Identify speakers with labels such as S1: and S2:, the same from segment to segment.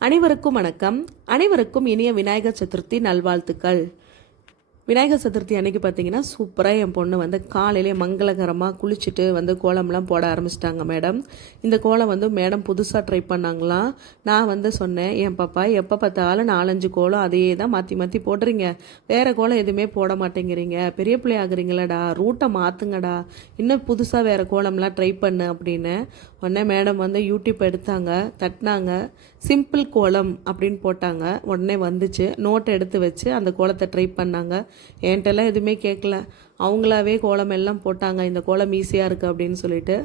S1: அனைவருக்கும் வணக்கம். அனைவருக்கும் இனிய விநாயகர் சதுர்த்தி நல்வாழ்த்துக்கள். விநாயகர் சதுர்த்தி அன்னைக்கு பார்த்தீங்கன்னா சூப்பராக என் பொண்ணு வந்து காலையிலே மங்களகரமாக குளிச்சுட்டு வந்து கோலம்லாம் போட ஆரம்பிச்சிட்டாங்க மேடம் இந்த கோலம் வந்து மேடம் புதுசாக ட்ரை பண்ணாங்களாம் நான் வந்து சொன்னேன் என் பாப்பா எப்போ பார்த்தாலும் நாலஞ்சு கோலம் அதையே தான் மாற்றி மாற்றி போடுறீங்க. வேறு கோலம் எதுவுமே போட மாட்டேங்கிறீங்க. பெரிய பிள்ளை ஆகுறீங்களடா ரூட்டை மாற்றுங்கடா இன்னும் புதுசாக வேறு கோலம்லாம் ட்ரை பண்ணு அப்படின்னு உடனே மேடம் வந்து யூடியூப் எடுத்தாங்க தட்டினாங்க. சிம்பிள் கோலம் அப்படின்னு போட்டாங்க. உடனே வந்துச்சு. நோட்டை எடுத்து வச்சு அந்த கோலத்தை ட்ரை பண்ணாங்க. என்கிட்டலாம் எதுவுமே கேட்கல அவங்களாவே கோலம் எல்லாம் போட்டாங்க. இந்த கோலம் ஈஸியாக இருக்குது அப்படின்னு சொல்லிட்டு.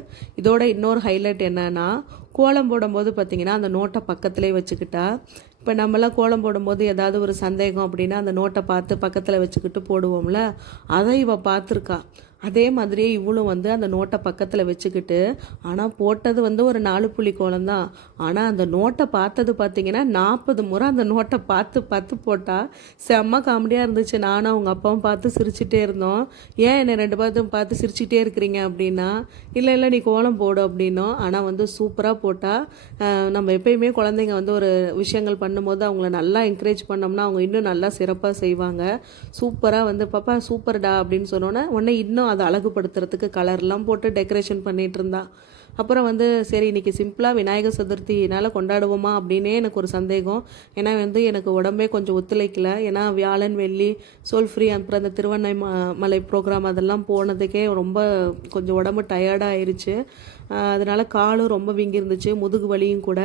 S1: இதோட இன்னொரு ஹைலைட் என்னன்னா கோலம் போடும்போது பார்த்தீங்கன்னா அந்த நோட்டை பக்கத்துலேயே வச்சுக்கிட்டா இப்போ நம்மளாம் கோலம் போடும்போது ஏதாவது ஒரு சந்தேகம் அப்படின்னா அந்த நோட்டை பார்த்து பக்கத்தில் வச்சுக்கிட்டு போடுவோம்ல அதை இவள் பார்த்துருக்கா. அதே மாதிரியே இவளும் வந்து அந்த நோட்டை பக்கத்தில் வச்சுக்கிட்டு ஆனால் போட்டது வந்து ஒரு நாலு புள்ளி கோலம் தான். ஆனால் அந்த நோட்டை பார்த்தது பார்த்தீங்கன்னா நாற்பது முறை அந்த நோட்டை பார்த்து பார்த்து போட்டால் செம்ம காமெடியாக இருந்துச்சு. நானும் அவங்க அப்பாவும் பார்த்து சிரிச்சிட்டே இருந்தோம். ஏன் என்னை ரெண்டு பேர்த்தும் பார்த்து சிரிச்சிட்டே இருக்கிறீங்க அப்படின்னா இல்லை இல்லை நீ கோலம் போடு அப்படின்னோம். ஆனால் வந்து சூப்பராக போட்டால் நம்ம எப்பயுமே குழந்தைங்க வந்து ஒரு விஷயங்கள் பண்ணும்போது அவங்கள நல்லா என்கரேஜ் பண்ணோம்னா அவங்க இன்னும் நல்லா சிறப்பாக செய்வாங்க. சூப்பராக வந்து பாப்பா சூப்பர்டா அப்படின்னு சொன்னோன்னே உடனே இன்னும் அதை அழகுபடுத்துறதுக்கு கலர்லாம் போட்டு டெக்கரேஷன் பண்ணிட்டு இருந்தா. அப்புறம் வந்து சரி இன்னைக்கு சிம்பிளாக விநாயகர் சதுர்த்தினால கொண்டாடுவோமா? அப்படின்னே எனக்கு ஒரு சந்தேகம். ஏன்னா வந்து எனக்கு உடம்பே கொஞ்சம் ஒத்துழைக்கல. ஏன்னா வியாழன் வெள்ளி சோல் ஃப்ரீ அப்புறம் அந்த திருவண்ணாமலை மலை ப்ரோக்ராம் அதெல்லாம் போனதுக்கே ரொம்ப கொஞ்சம் உடம்பு டயர்டாக ஆயிடுச்சு அதனால் காலும் ரொம்ப வீங்கிருந்துச்சு முதுகு வலியும் கூட.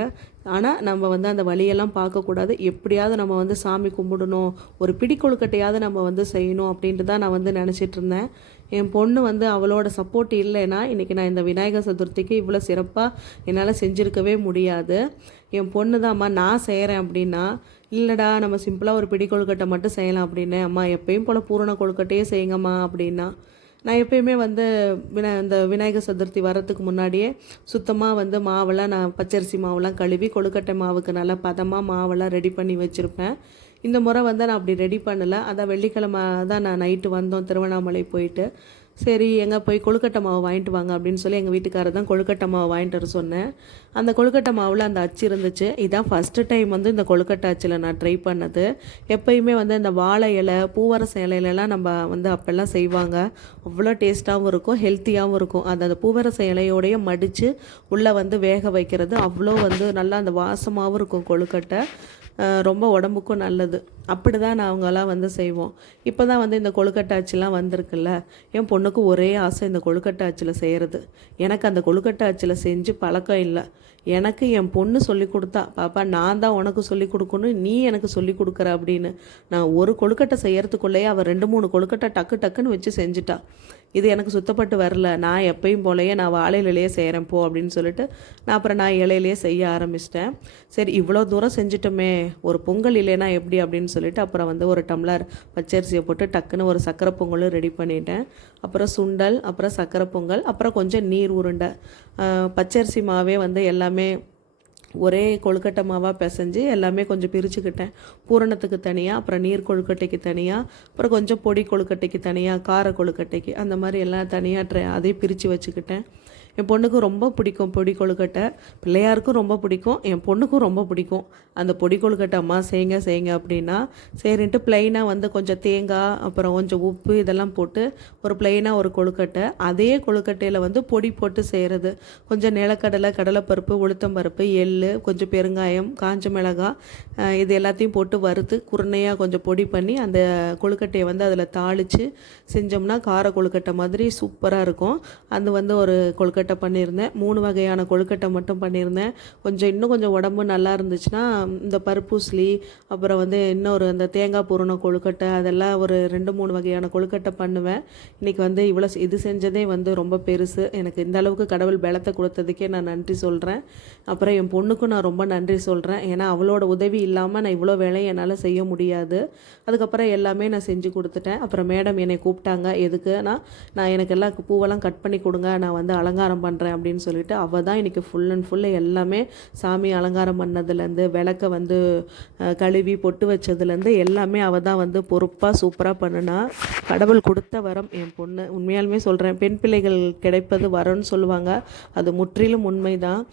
S1: ஆனால் நம்ம வந்து அந்த வழியெல்லாம் பார்க்கக்கூடாது. எப்படியாவது நம்ம வந்து சாமி கும்பிடணும் ஒரு பிடி கொழுக்கட்டையாவது நம்ம வந்து செய்யணும் அப்படின்ட்டு தான் நான் வந்து நினச்சிட்டு இருந்தேன். என் பொண்ணு வந்து அவளோட சப்போர்ட் இல்லைன்னா இன்றைக்கி நான் இந்த விநாயகர் சதுர்த்திக்கு இவ்வளோ சிறப்பாக என்னால் செஞ்சுருக்கவே முடியாது. என் பொண்ணு தான் அம்மா நான் செய்கிறேன் அப்படின்னா இல்லைடா நம்ம சிம்பிளாக ஒரு பிடி கொழுக்கட்டை மட்டும் செய்யலாம் அப்படின்னு அம்மா எப்பயும் போல் பூரண கொழுக்கட்டையே செய்யுங்கம்மா அப்படின்னா நான் எப்பயுமே வந்து வினா இந்த விநாயகர் சதுர்த்தி வரத்துக்கு முன்னாடியே சுத்தமாக வந்து மாவெல்லாம் நான் பச்சரிசி மாவெல்லாம் கழுவி கொழுக்கட்டை மாவுக்கு நல்லா பதமாக மாவெல்லாம் ரெடி பண்ணி வச்சுருப்பேன். இந்த முறை வந்து நான் அப்படி ரெடி பண்ணலை. அதான் வெள்ளிக்கிழமை தான் நான் நைட்டு வந்தோம் திருவண்ணாமலை போயிட்டு. சரி எங்கே போய் கொழுக்கட்டை மாவு வாங்கிட்டு வாங்க அப்படின்னு சொல்லி எங்கள் வீட்டுக்காரர் தான் கொழுக்கட்டை மாவு வாங்கிட்டு வர சொன்னேன். அந்த கொழுக்கட்டை மாவில் அந்த அச்சு இருந்துச்சு. இதான் ஃபஸ்ட்டு டைம் வந்து இந்த கொழுக்கட்டை அச்சில் நான் ட்ரை பண்ணது. எப்பயுமே வந்து இந்த வாழை இலை பூவரச இலையிலலாம் நம்ம வந்து அப்போல்லாம் செய்வாங்க. அவ்வளோ டேஸ்ட்டாகவும் இருக்கும் ஹெல்த்தியாகவும் இருக்கும். அந்த அந்த பூவரச இலையோடைய மடித்து உள்ளே வந்து வேக வைக்கிறது. அவ்வளோ வந்து நல்லா அந்த வாசமாகவும் இருக்கும் கொழுக்கட்டை. ரொம்ப உடம்புக்கும் நல்லது. அப்படி தான் அவங்களாம் வந்து செய்வோம். இப்போ தான் வந்து இந்த கொழுக்கட்டாச்சிலாம் வந்திருக்குல்ல என் பொண்ணுக்கு ஒரே ஆசை இந்த கொழுக்கட்டாச்சில் செய்கிறது எனக்கு அந்த கொழுக்கட்டாச்சில் செஞ்சு பழக்கம் இல்லை. எனக்கு என் பொண்ணு சொல்லி கொடுத்தா பாப்பா நான் தான் உனக்கு சொல்லி கொடுக்கணும் நீ எனக்கு சொல்லி கொடுக்குற அப்படின்னு. நான் ஒரு கொழுக்கட்டை செய்யறதுக்குள்ளேயே அவள் ரெண்டு மூணு கொழுக்கட்டை டக்கு டக்குன்னு வச்சு செஞ்சுட்டா. இது எனக்கு சுத்தப்பட்டு வரல. நான் எப்பயும் போலயே நான் வாழை இலையிலேயே செய்கிறேன் போ அப்படின்னு சொல்லிட்டு நான் அப்புறம் நான் இலையிலேயே செய்ய ஆரம்பிச்சிட்டேன். சரி இவ்வளோ தூரம் செஞ்சிட்டோமே ஒரு பொங்கல் இல்லைன்னா எப்படி அப்படின்னு சொல்லிட்டு அப்புறம் வந்து ஒரு டம்ளர் பச்சரிசியை போட்டு டக்குன்னு ஒரு சக்கரை பொங்கலும் ரெடி பண்ணிட்டேன். அப்புறம் சுண்டல் அப்புறம் சக்கரை பொங்கல் அப்புறம் கொஞ்சம் நீர் உருண்டை. பச்சரிசி மாவே வந்து எல்லாமே ஒரே கொழுக்கட்டை மாவாக பிசைஞ்சு எல்லாமே கொஞ்சம் பிரிச்சுக்கிட்டேன். பூரணத்துக்கு தனியாக அப்புறம் நீர் கொழுக்கட்டைக்கு தனியாக அப்புறம் கொஞ்சம் பொடி கொழுக்கட்டைக்கு தனியாக கார கொழுக்கட்டைக்கு அந்த மாதிரி எல்லாம் தனியாக ட்ரை அதையும் பிரித்து வச்சுக்கிட்டேன். என் பொண்ணுக்கு ரொம்ப பிடிக்கும் பொடி கொழுக்கட்டை. பிள்ளையாருக்கும் ரொம்ப பிடிக்கும் என் பொண்ணுக்கும் ரொம்ப பிடிக்கும். அந்த பொடி கொழுக்கட்டை அம்மா செய்யுங்க செய்யுங்க அப்படின்னா சரின்ட்டு ப்ளைனாக வந்து கொஞ்சம் தேங்காய் அப்புறம் கொஞ்சம் உப்பு இதெல்லாம் போட்டு ஒரு ப்ளைனாக ஒரு கொழுக்கட்டை. அதே கொழுக்கட்டையில் வந்து பொடி போட்டு செய்கிறது கொஞ்சம் நிலக்கடலை கடலைப்பருப்பு உளுத்தம்பருப்பு எள் கொஞ்சம் பெருங்காயம் காஞ்ச மிளகாய் இது எல்லாத்தையும் போட்டு வறுத்து குருணையாக கொஞ்சம் பொடி பண்ணி அந்த கொழுக்கட்டையை வந்து அதில் தாளித்து செஞ்சோம்னா கார கொழுக்கட்டை மாதிரி சூப்பராக இருக்கும். அது வந்து ஒரு கொழுக்கட்டை கொழுக்கட்டை பண்ணியிருந்தேன். மூணு வகையான கொழுக்கட்டை மட்டும் பண்ணியிருந்தேன். கொஞ்சம் இன்னும் கொஞ்சம் உடம்பு நல்லா இருந்துச்சுன்னா இந்த பருப்பூசலி அப்புறம் வந்து இன்னொரு அந்த தேங்காய் பூரண கொழுக்கட்டை அதெல்லாம் ஒரு ரெண்டு மூணு வகையான கொழுக்கட்டை பண்ணுவேன். இன்றைக்கி வந்து இவ்வளோ இது செஞ்சதே வந்து ரொம்ப பெருசு. எனக்கு இந்த அளவுக்கு கடவுள் பலத்தை கொடுத்ததுக்கே நான் நன்றி சொல்கிறேன் அப்புறம் என் பொண்ணுக்கும் நான் ரொம்ப நன்றி சொல்கிறேன் ஏன்னா அவளோட உதவி இல்லாமல் நான் இவ்வளோ வேலையை என்னால் செய்ய முடியாது. அதுக்கப்புறம் எல்லாமே நான் செஞ்சு கொடுத்துட்டேன். அப்புறம் மேடம் என்னை கூப்பிட்டாங்க. எதுக்குன்னா நான் எனக்கு எல்லாம் பூவெல்லாம் கட் பண்ணி கொடுங்க. நான் வந்து அலங்காரம் அலங்காரம் பண்ணுறேன் அப்படின்னு சொல்லிட்டு அவள் தான் இன்றைக்கி ஃபுல் அண்ட் ஃபுல் எல்லாமே சாமி அலங்காரம் பண்ணதுலேருந்து விளக்க வந்து கழுவி பொட்டு வச்சதுலேருந்து எல்லாமே அவள் தான் வந்து பொறுப்பாக சூப்பராக பண்ணுனா. கடவுள் கொடுத்த வரம் என் பொண்ணு. உண்மையாலுமே சொல்கிறேன் பெண் பிள்ளைகள் கிடைப்பது வரம்னு சொல்லுவாங்க. அது முற்றிலும் உண்மை தான்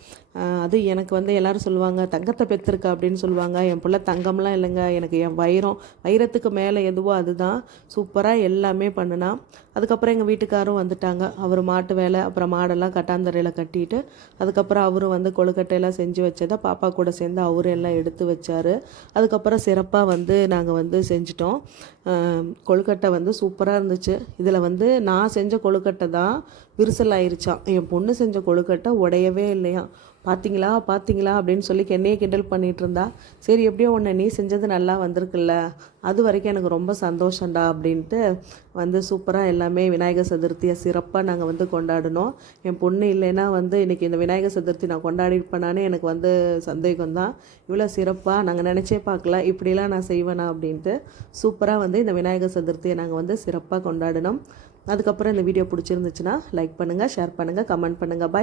S1: அது எனக்கு வந்து எல்லோரும் சொல்லுவாங்க தங்கத்தை பெற்றிருக்க அப்படின்னு சொல்லுவாங்க. என் பிள்ளை தங்கம்லாம் இல்லைங்க எனக்கு என் வைரம் வைரத்துக்கு மேலே எதுவோ அதுதான். சூப்பராக எல்லாமே பண்ணுனா. அதுக்கப்புறம் எங்கள் வீட்டுக்காரும் வந்துட்டாங்க. அவர் மாட்டு வேலை அப்புறம் மாடெல்லாம் கட்டாந்தரையில் கட்டிட்டு அதுக்கப்புறம் அவரும் வந்து கொழுக்கட்டையெல்லாம் செஞ்சு வச்சதை பாப்பா கூட சேர்ந்து அவரும் எல்லாம் எடுத்து வச்சார். அதுக்கப்புறம் சிறப்பாக வந்து நாங்கள் வந்து செஞ்சிட்டோம். கொழுக்கட்டை வந்து சூப்பராக இருந்துச்சு. இதில் வந்து நான் செஞ்ச கொழுக்கட்டை தான் விரிசல் ஆயிருச்சான் என் பொண்ணு செஞ்ச கொழுக்கட்டை உடையவே இல்லையாம். பார்த்தீங்களா பார்த்தீங்களா அப்படின்னு சொல்லி என்னையே கிண்டல் பண்ணிட்டு இருந்தா சரி எப்படியோ ஒன்று நீ செஞ்சது நல்லா வந்திருக்குல்ல அது வரைக்கும் எனக்கு ரொம்ப சந்தோஷம்டா அப்படின்ட்டு வந்து சூப்பராக எல்லாமே விநாயகர் சதுர்த்தியை சிறப்பாக நாங்கள் வந்து கொண்டாடினோம். என் பொண்ணு இல்லைன்னா வந்து இன்றைக்கி இந்த விநாயகர் சதுர்த்தி நான் கொண்டாடிருப்பேனானே எனக்கு வந்து சந்தேகம் தான் இவ்வளோ சிறப்பாக நாங்கள் நினச்சே பார்க்கல இப்படிலாம் நான் செய்வேனா அப்படின்ட்டு சூப்பராக வந்து இந்த விநாயகர் சதுர்த்தியை நாங்கள் வந்து சிறப்பாக கொண்டாடினோம். அதுக்கப்புறம் இந்த வீடியோ பிடிச்சிருந்துச்சுன்னா லைக் பண்ணுங்கள் ஷேர் பண்ணுங்கள் கமெண்ட் பண்ணுங்கள் பாய்